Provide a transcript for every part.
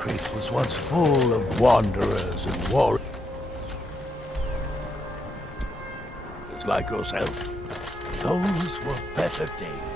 Crete was once full of wanderers and warriors like yourself. Those were better days.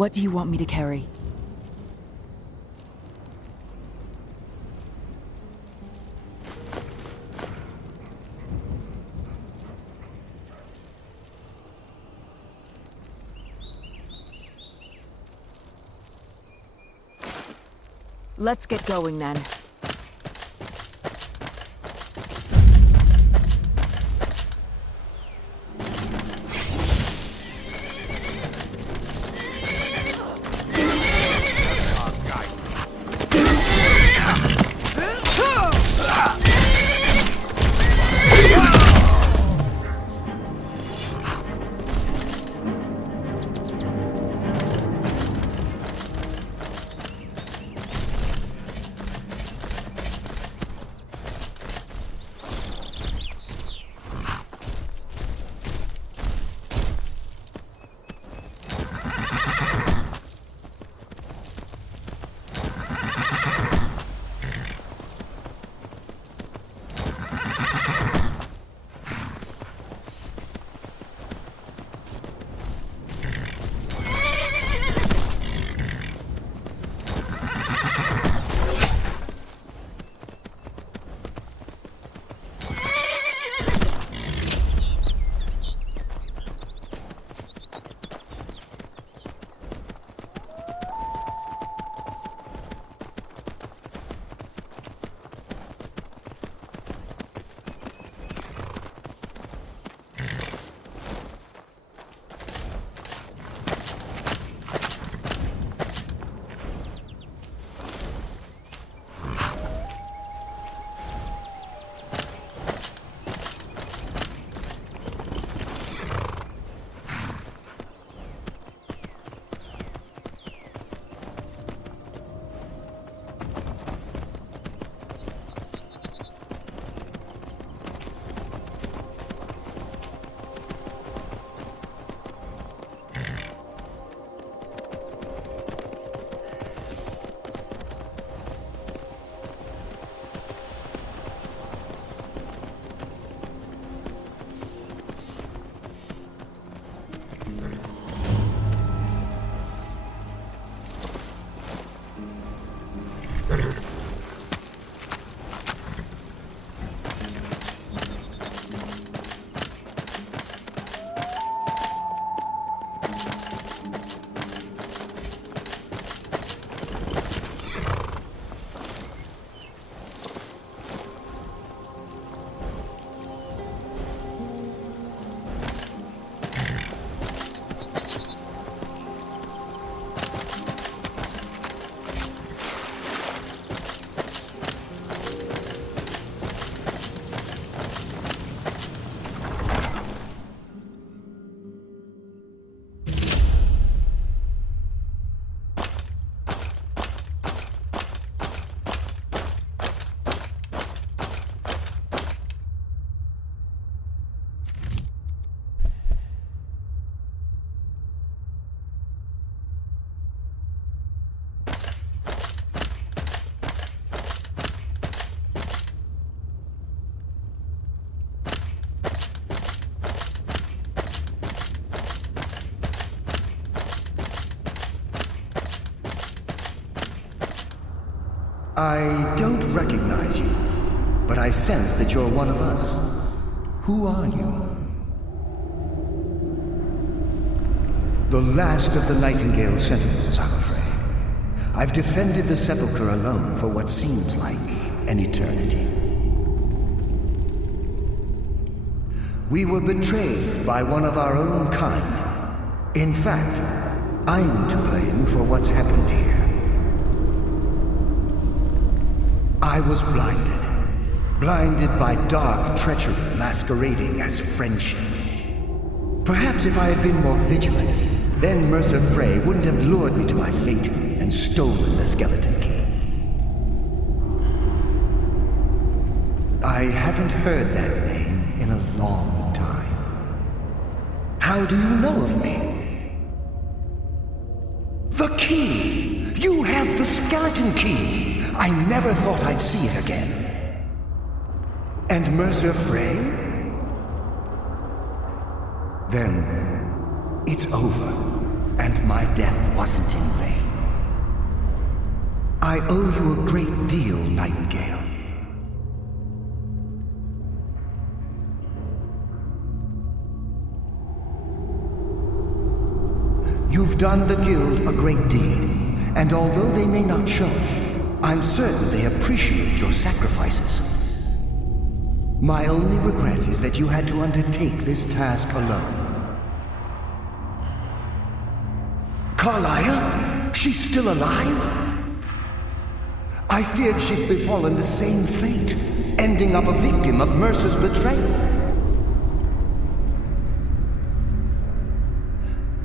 What do you want me to carry? Let's get going then. I don't recognize you, but I sense that you're one of us. Who are you? The last of the Nightingale Sentinels, I'm afraid. I've defended the Sepulchre alone for what seems like an eternity. We were betrayed by one of our own kind. In fact, I'm to blame for what's happened here. I was blinded by dark treachery masquerading as friendship. Perhaps if I had been more vigilant, then Mercer Frey wouldn't have lured me to my fate and stolen the skeleton key. I haven't heard that name in a long time. How do you know of me? The key! You have the skeleton key! I never thought I'd see it again. And Mercer Frey? Then it's over, and my death wasn't in vain. I owe you a great deal, Nightingale. You've done the Guild a great deed, and although they may not show it, I'm certain they appreciate your sacrifices. My only regret is that you had to undertake this task alone. Carlia? She's still alive? I feared she'd befallen the same fate, ending up a victim of Mercer's betrayal.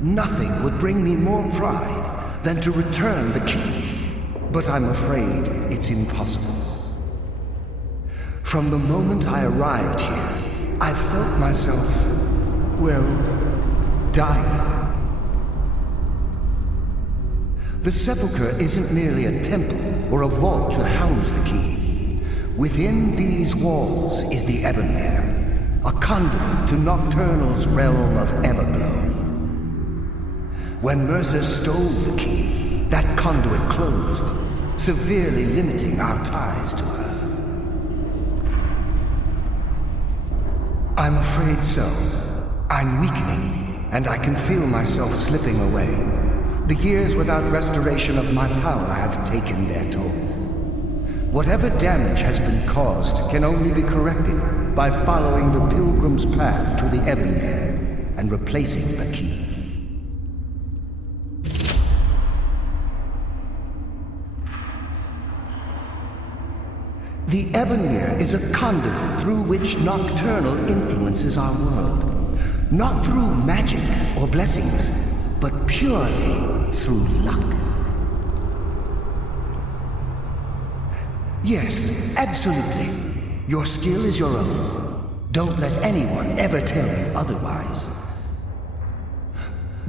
Nothing would bring me more pride than to return the key. But I'm afraid it's impossible. From the moment I arrived here, I felt myself, well, dying. The Sepulchre isn't merely a temple or a vault to house the key. Within these walls is the Ebonmere, a conduit to Nocturnal's realm of Everglow. When Mercer stole the key, that conduit closed, severely limiting our ties to her. I'm afraid so. I'm weakening, and I can feel myself slipping away. The years without restoration of my power have taken their toll. Whatever damage has been caused can only be corrected by following the pilgrim's path to the Ebonmere and replacing the key. The Ebonmere is a conduit through which Nocturnal influences our world. Not through magic or blessings, but purely through luck. Yes, absolutely. Your skill is your own. Don't let anyone ever tell you otherwise.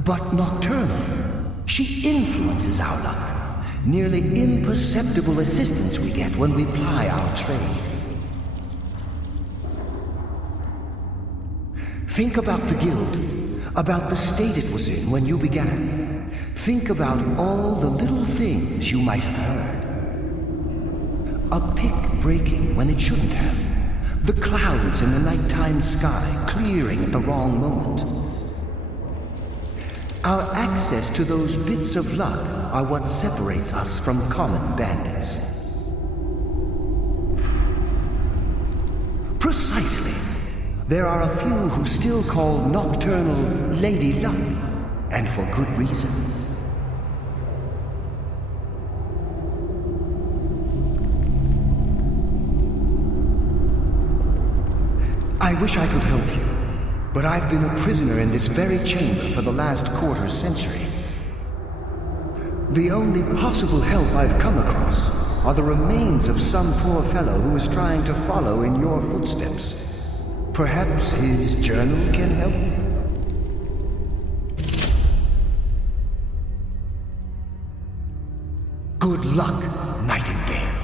But Nocturnal, she influences our luck. Nearly imperceptible assistance we get when we ply our trade. Think about the Guild, about the state it was in when you began. Think about all the little things you might have heard. A pick breaking when it shouldn't have. The clouds in the nighttime sky clearing at the wrong moment. Our access to those bits of luck are what separates us from common bandits. Precisely. There are a few who still call Nocturnal Lady Luck, and for good reason. I wish I could help you, but I've been a prisoner in this very chamber for the last quarter century. The only possible help I've come across are the remains of some poor fellow who is trying to follow in your footsteps. Perhaps his journal can help? Good luck, Nightingale.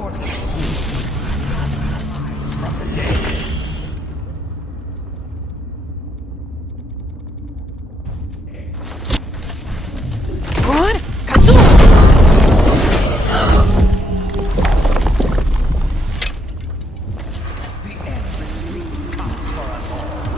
Lord! Run! Katsuo! The endless sleep comes for us all.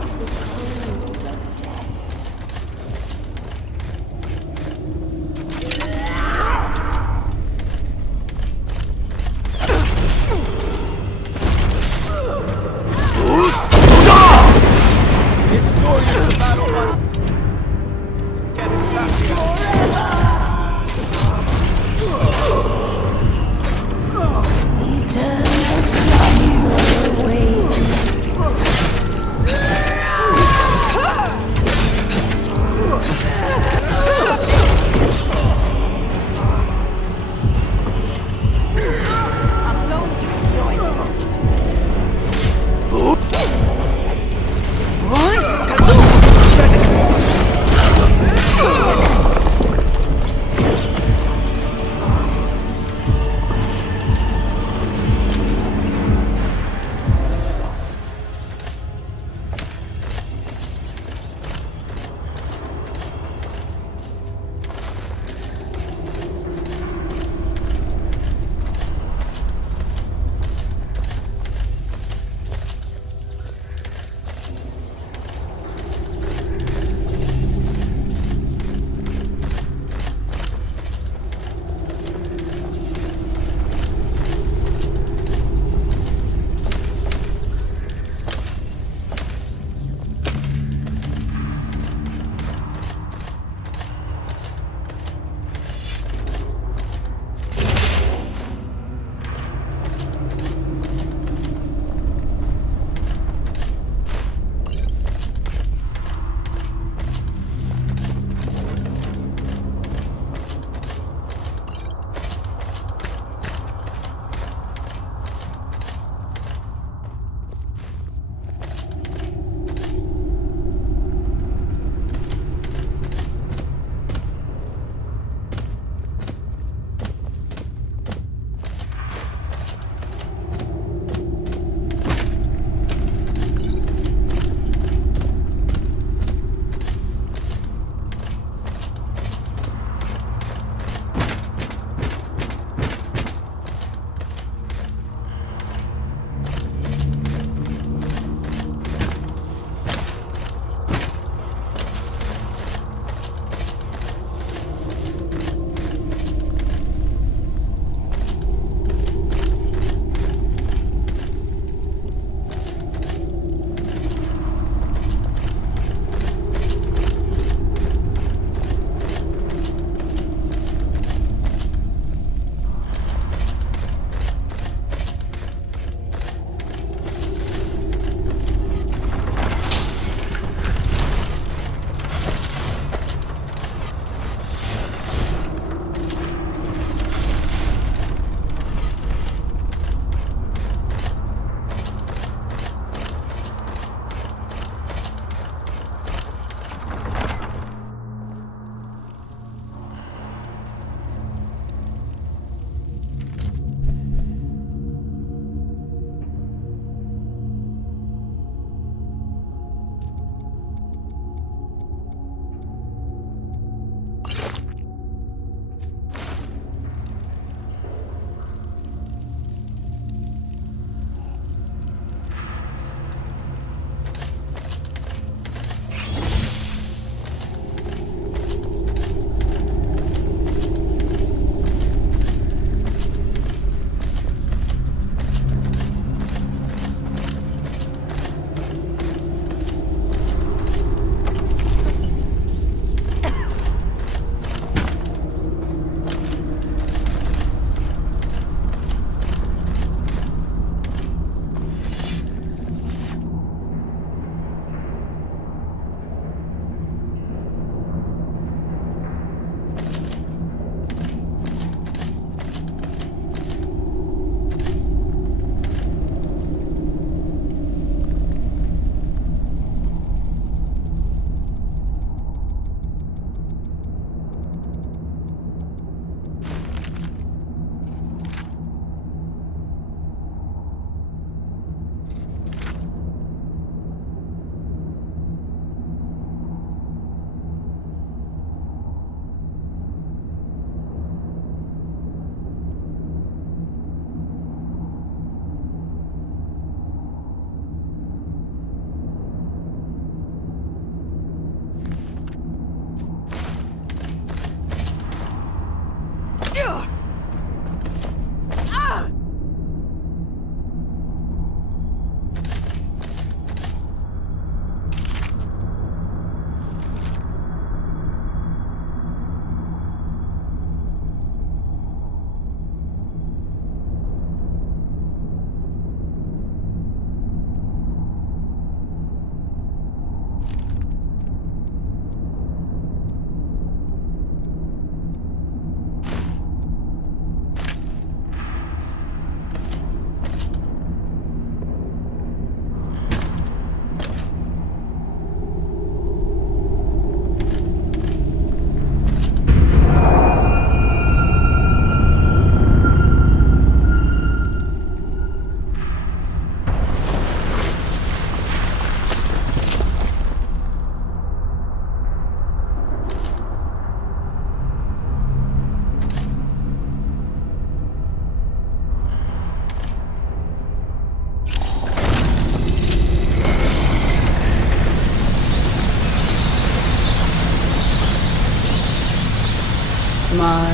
My,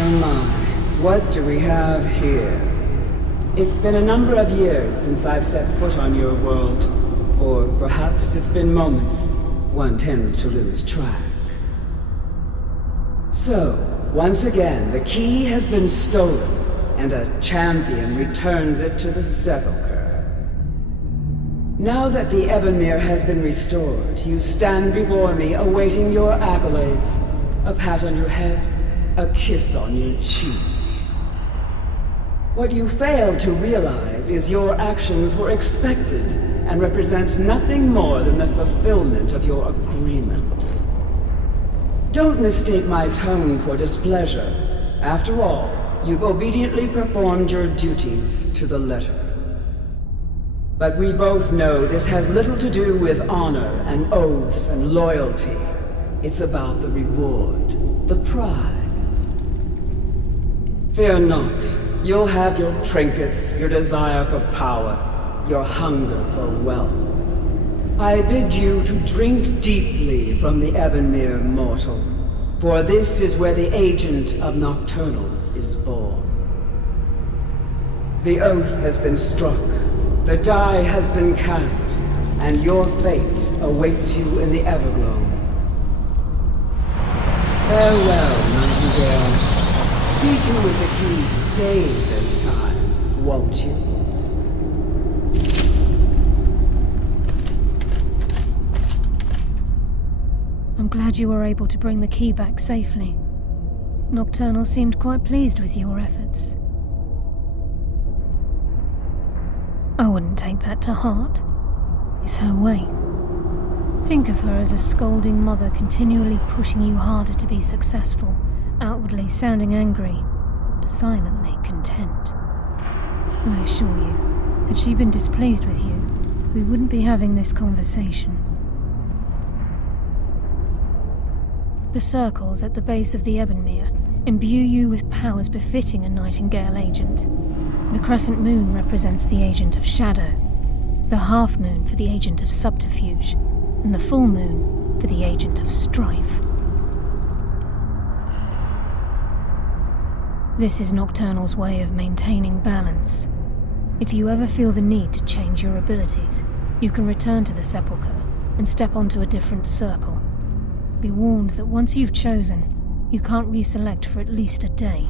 what do we have here? It's been a number of years since I've set foot on your world. Or perhaps it's been moments. One tends to lose track. So, once again, the key has been stolen, and a champion returns it to the sepulchre. Now that the Ebonmere has been restored, you stand before me awaiting your accolades. A pat on your head, a kiss on your cheek. What you fail to realize is your actions were expected and represent nothing more than the fulfillment of your agreement. Don't mistake my tone for displeasure. After all, you've obediently performed your duties to the letter. But we both know this has little to do with honor and oaths and loyalty. It's about the reward, the prize. Fear not. You'll have your trinkets, your desire for power, your hunger for wealth. I bid you to drink deeply from the Ebonmere mortal, for this is where the agent of Nocturnal is born. The oath has been struck, the die has been cast, and your fate awaits you in the Everglow. Farewell, Nightingale. See to it the key stays this time, won't you? I'm glad you were able to bring the key back safely. Nocturnal seemed quite pleased with your efforts. I wouldn't take that to heart. It's her way. Think of her as a scolding mother continually pushing you harder to be successful, outwardly sounding angry, but silently content. I assure you, had she been displeased with you, we wouldn't be having this conversation. The circles at the base of the Ebonmere imbue you with powers befitting a Nightingale agent. The crescent moon represents the agent of shadow, the half moon for the agent of subterfuge, and the full moon for the agent of strife. This is Nocturnal's way of maintaining balance. If you ever feel the need to change your abilities, you can return to the sepulchre and step onto a different circle. Be warned that once you've chosen, you can't reselect for at least a day.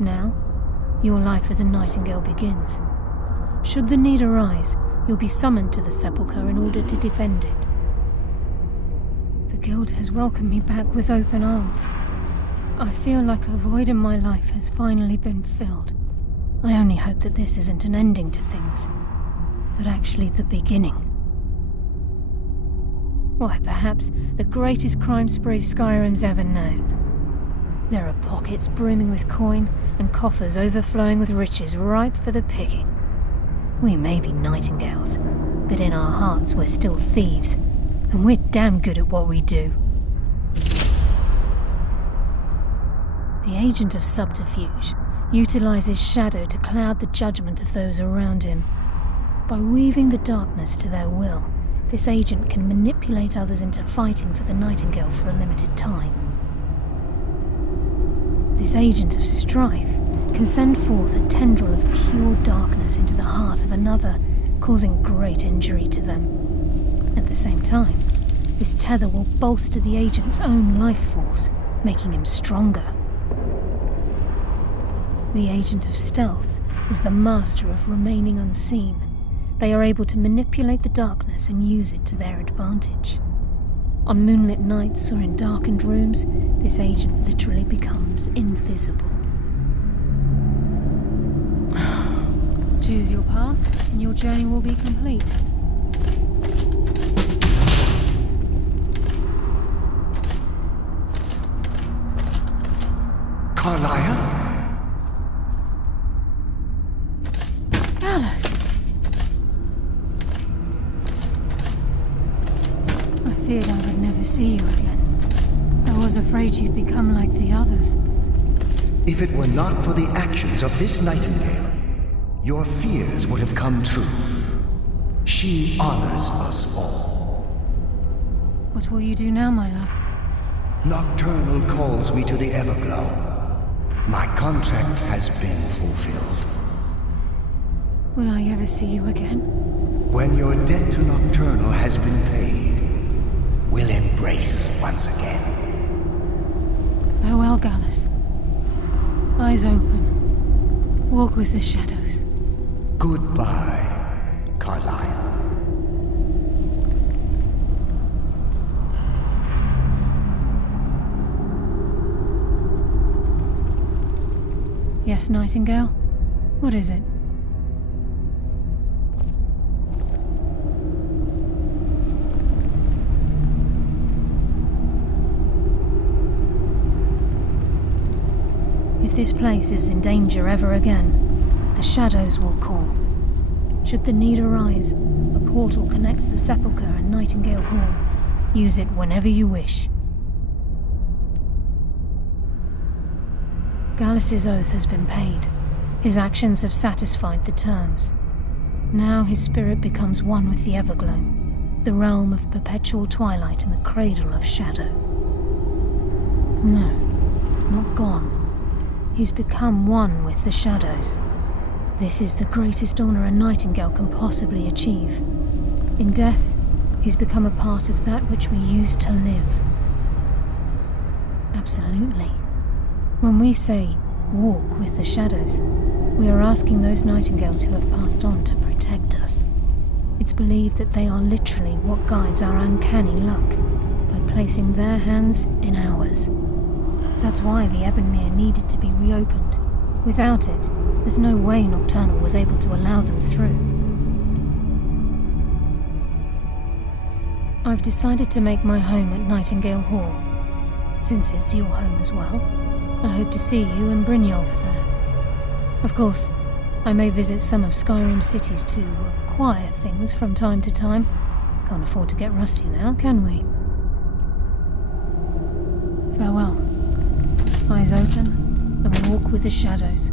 Now, your life as a Nightingale begins. Should the need arise, you'll be summoned to the sepulchre in order to defend it. The Guild has welcomed me back with open arms. I feel like a void in my life has finally been filled. I only hope that this isn't an ending to things, but actually the beginning. Why, perhaps the greatest crime spree Skyrim's ever known. There are pockets brimming with coin and coffers overflowing with riches ripe for the picking. We may be Nightingales, but in our hearts we're still thieves, and we're damn good at what we do. The agent of subterfuge utilizes shadow to cloud the judgment of those around him. By weaving the darkness to their will, this agent can manipulate others into fighting for the Nightingale for a limited time. This agent of strife can send forth a tendril of pure darkness into the heart of another, causing great injury to them. At the same time, this tether will bolster the agent's own life force, making him stronger. The agent of stealth is the master of remaining unseen. They are able to manipulate the darkness and use it to their advantage. On moonlit nights or in darkened rooms, this agent literally becomes invisible. Choose your path, and your journey will be complete. Carlia? Alice! I feared I would never see you again. I was afraid you'd become like the others. If it were not for the actions of this Nightingale, your fears would have come true. She honors us all. What will you do now, my love? Nocturnal calls me to the Everglow. My contract has been fulfilled. Will I ever see you again? When your debt to Nocturnal has been paid, we'll embrace once again. Farewell, Gallus. Eyes open. Walk with the shadows. Goodbye, Carlyle. Yes, Nightingale? What is it? If this place is in danger ever again, the shadows will call. Should the need arise, a portal connects the Sepulchre and Nightingale Hall. Use it whenever you wish. Gallus's oath has been paid. His actions have satisfied the terms. Now his spirit becomes one with the Everglow, the realm of perpetual twilight and the cradle of shadow. No, not gone. He's become one with the shadows. This is the greatest honor a Nightingale can possibly achieve. In death, he's become a part of that which we used to live. Absolutely. When we say, walk with the shadows, we are asking those Nightingales who have passed on to protect us. It's believed that they are literally what guides our uncanny luck, by placing their hands in ours. That's why the Ebonmere needed to be reopened. Without it, there's no way Nocturnal was able to allow them through. I've decided to make my home at Nightingale Hall. Since it's your home as well, I hope to see you and Brynjolf there. Of course, I may visit some of Skyrim cities to acquire things from time to time. Can't afford to get rusty now, can we? Farewell. Eyes open, and walk with the shadows.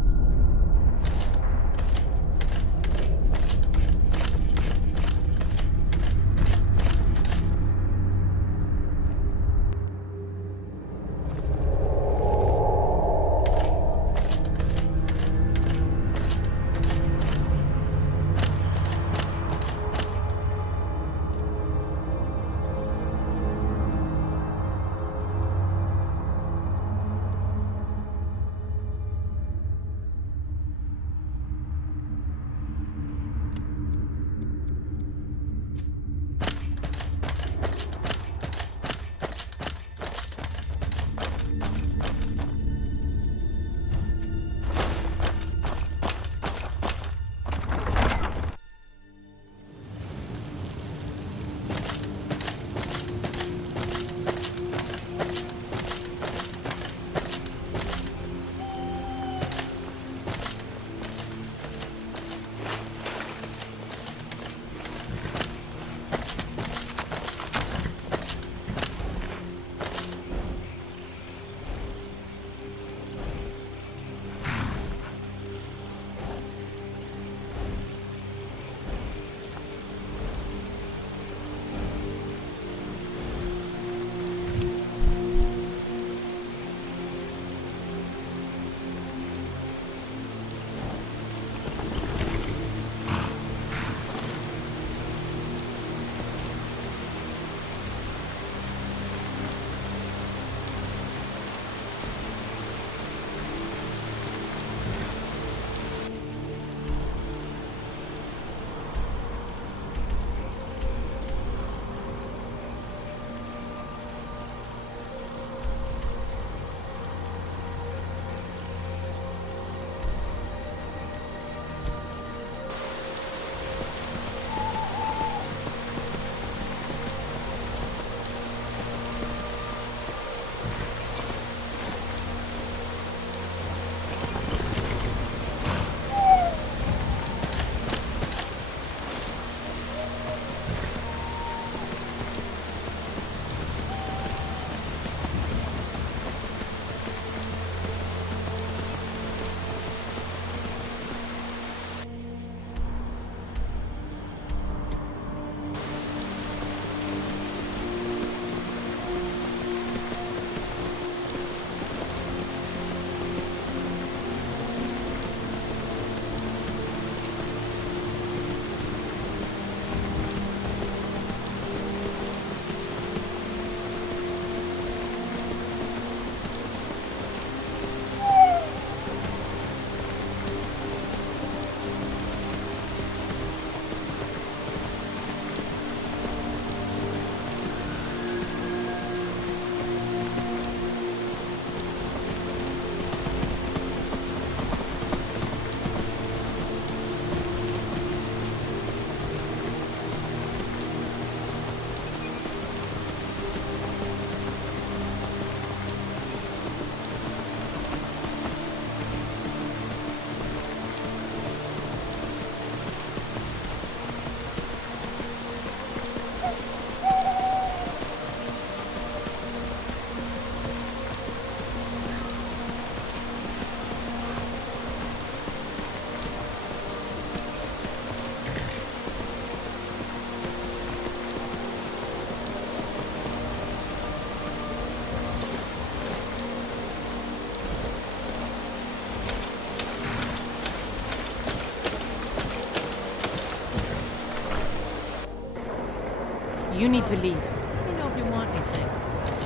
You need to leave. Let me know if you want anything. I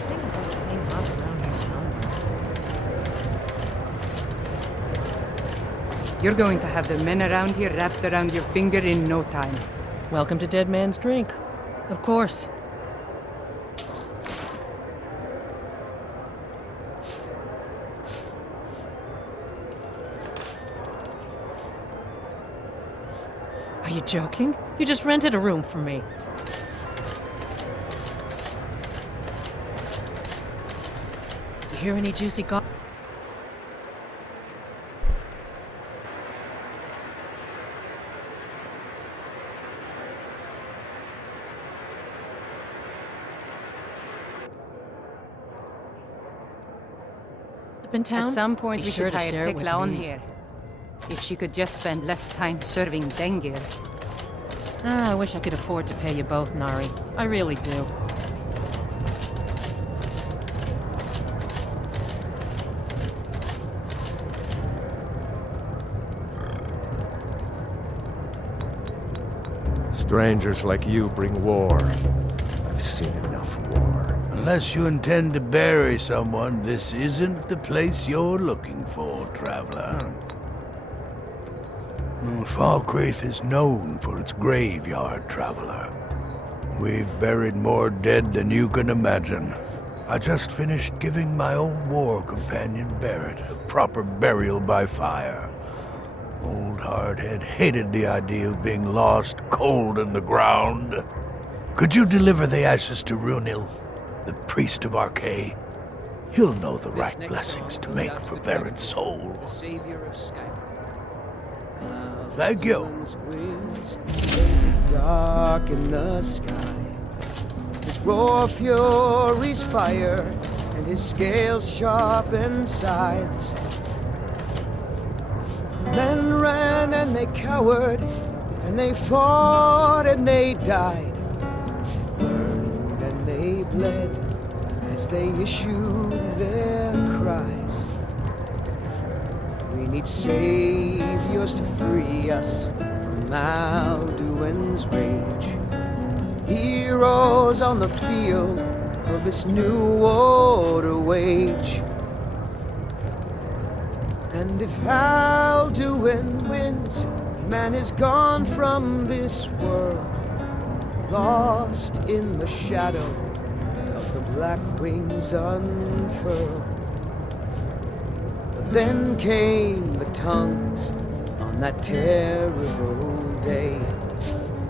think I'm going to hang up around here somewhere. You're going to have the men around here wrapped around your finger in no time. Welcome to Dead Man's Drink. Of course. Are you joking? You just rented a room for me. You hear any juicy in town? At some point, Be we sure should to hire share it with Tekla on me. here. If she could just spend less time serving Dengir. I wish I could afford to pay you both, Nari. I really do. Strangers like you bring war. I've seen enough war. Unless you intend to bury someone, this isn't the place you're looking for, traveler. Falkreath is known for its graveyard, traveler. We've buried more dead than you can imagine. I just finished giving my old war companion Barrett a proper burial by fire. Old Hardhead hated the idea of being lost cold in the ground. Could you deliver the ashes to Runil, the priest of Arcay? He'll know the right blessings to make for Barrett's soul. The savior of Skyrim. Thank you. Wings dark in the sky. His roar furies fire, and his scales sharpen scythes. Men ran and they cowered, and they fought and they died. Burned and they bled as they issued their cries. We need saviors to free us from Alduin's rage. Heroes on the field of this new war to wage. And if Alduin wins, man is gone from this world, lost in the shadow of the black wings unfurled. But then came the tongues on that terrible day.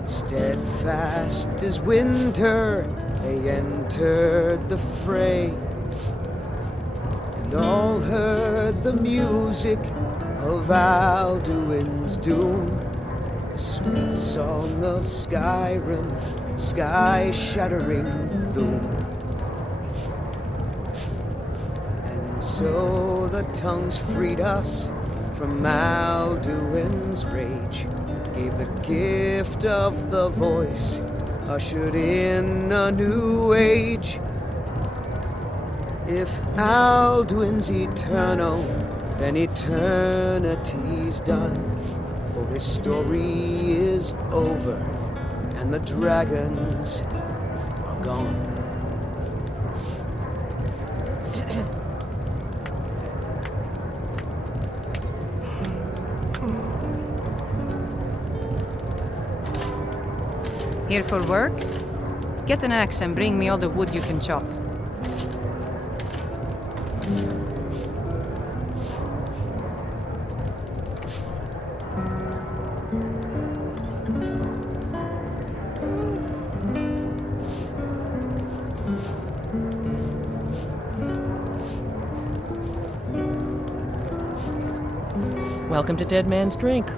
Steadfast as winter, they entered the fray. And all heard the music of Alduin's doom, the sweet song of Skyrim, sky-shattering doom. And so the tongues freed us from Alduin's rage, gave the gift of the voice, ushered in a new age. If Alduin's eternal, then eternity's done, for his story is over, and the dragons are gone. Here for work? Get an axe and bring me all the wood you can chop. Welcome to Dead Man's Drink.